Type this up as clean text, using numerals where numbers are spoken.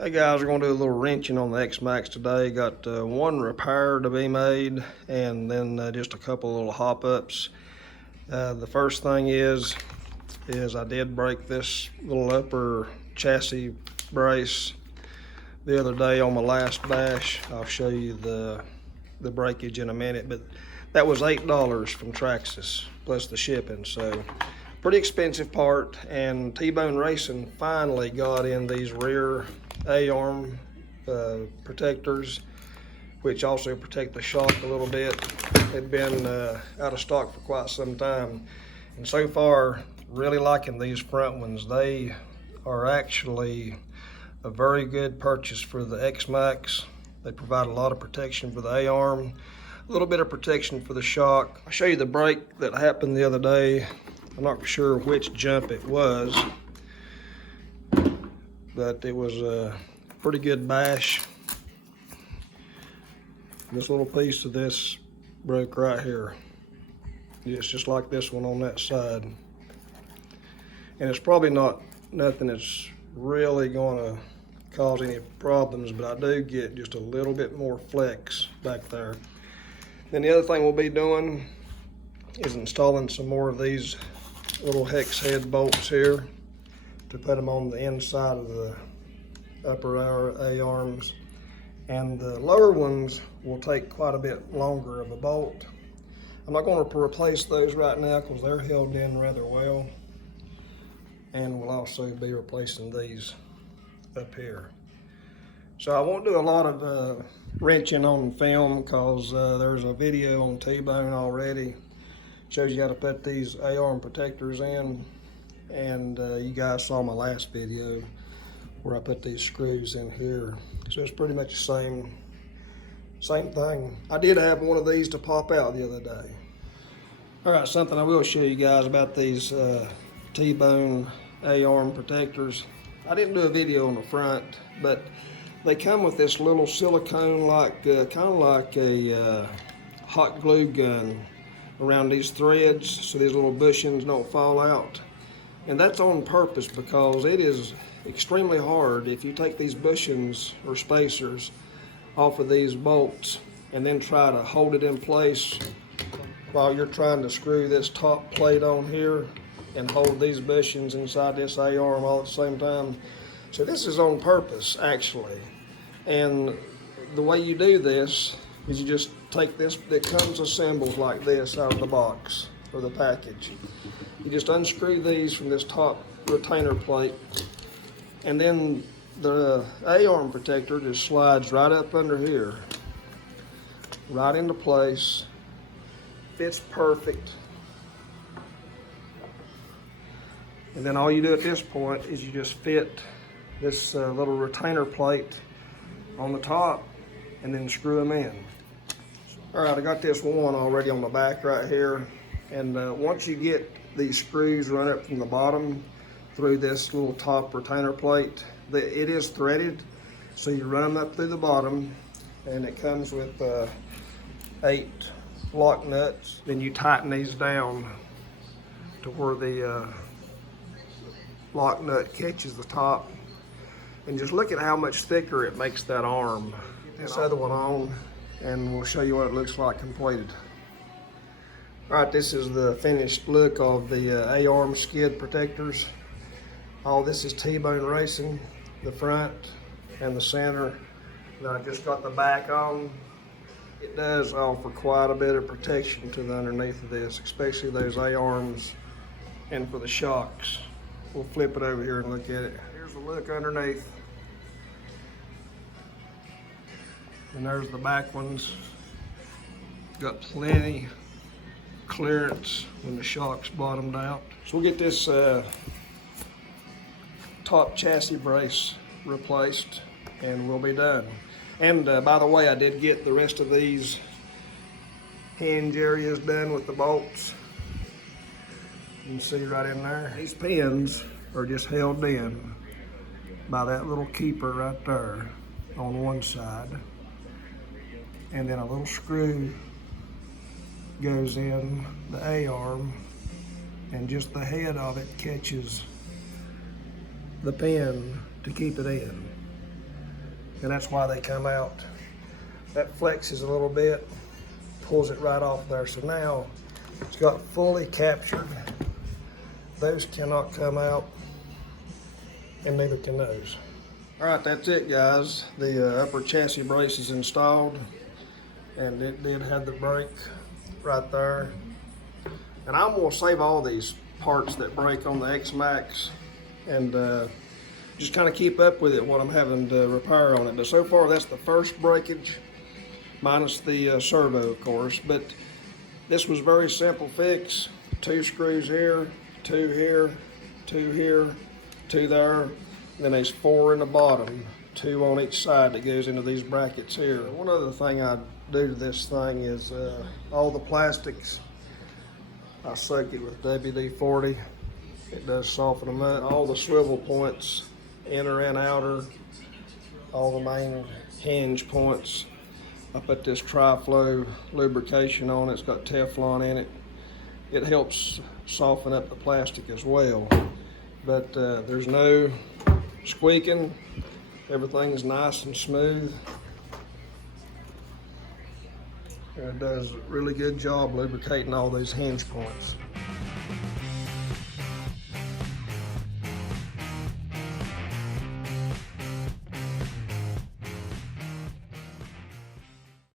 Hey guys, we're going to do a little wrenching on the Xmaxx today. Got one repair to be made and then just a couple little hop-ups. The first thing is I did break this little upper chassis brace the other day on my last bash. I'll show you the breakage in a minute, but that was $8 from Traxxas plus the shipping, so pretty expensive part. And Tbone Racing finally got in these rear A-arm protectors, which also protect the shock a little bit. They've been out of stock for quite some time, and so far really liking these front ones. They are actually a very good purchase for the Xmaxx. They provide a lot of protection for the A-arm, a little bit of protection for the shock. I'll show you the break that happened the other day. I'm not sure which jump it was, but it was a pretty good bash. This little piece of this broke right here. It's just like this one on that side. And it's probably nothing that's really gonna cause any problems, but I do get just a little bit more flex back there. Then the other thing we'll be doing is installing some more of these little hex head bolts here to put them on the inside of the upper A-arms, and the lower ones will take quite a bit longer of a bolt. I'm not going to replace those right now because they're held in rather well, and we'll also be replacing these up here. So I won't do a lot of wrenching on film because there's a video on Tbone already. Shows you how to put these A-arm protectors in, and you guys saw my last video where I put these screws in here. So it's pretty much the same thing. I did have one of these to pop out the other day. All right, something I will show you guys about these Tbone A-arm protectors. I didn't do a video on the front, but they come with this little silicone, like kind of like a hot glue gun around these threads, so these little bushings don't fall out. And that's on purpose because it is extremely hard if you take these bushings or spacers off of these bolts and then try to hold it in place while you're trying to screw this top plate on here and hold these bushings inside this A-arm all at the same time. So this is on purpose, actually. And the way you do this is you just take this, it comes assembled like this out of the box or the package. You just unscrew these from this top retainer plate, and then the A-arm protector just slides right up under here, right into place. Fits perfect. And then all you do at this point is you just fit this little retainer plate on the top and then screw them in. All right, I got this one already on the back right here. And once you get these screws run up from the bottom through this little top retainer plate, it is threaded. So you run them up through the bottom, and it comes with 8 lock nuts. Then you tighten these down to where the lock nut catches the top. And just look at how much thicker it makes that arm. Get this other one on, and we'll show you what it looks like completed. All right, this is the finished look of the A-arm skid protectors. All this is Tbone Racing, the front and the center. Then I just got the back on. It does offer quite a bit of protection to the underneath of this, especially those A-arms and for the shocks. We'll flip it over here and look at it. Here's the look underneath. And there's the back ones. Got plenty clearance when the shock's bottomed out. So we'll get this top chassis brace replaced and we'll be done. And by the way, I did get the rest of these hinge areas done with the bolts. You can see right in there. These pins are just held in by that little keeper right there on one side. And then a little screw goes in the A-arm, and just the head of it catches the pin to keep it in. and that's why they come out. That flexes a little bit, pulls it right off there. So now it's got fully captured. Those cannot come out, and neither can those. All right, that's it, guys. The upper chassis brace is installed, and it did have the brake right there. And I'm gonna save all these parts that break on the Xmaxx and just kind of keep up with it when I'm having to repair on it. But so far, that's the first breakage, minus the servo, of course. But this was a very simple fix. 2 screws here, 2 here, 2 here, 2 there. And then there's 4 in the bottom, 2 on each side that goes into these brackets here. One other thing I do to this thing is all the plastics, I soak it with WD-40. It does soften them up. All the swivel points, inner and outer, all the main hinge points, I put this Tri-Flow lubrication on it. It's got Teflon in it. It helps soften up the plastic as well. But there's no squeaking. Everything's nice and smooth. And it does a really good job lubricating all these hinge points.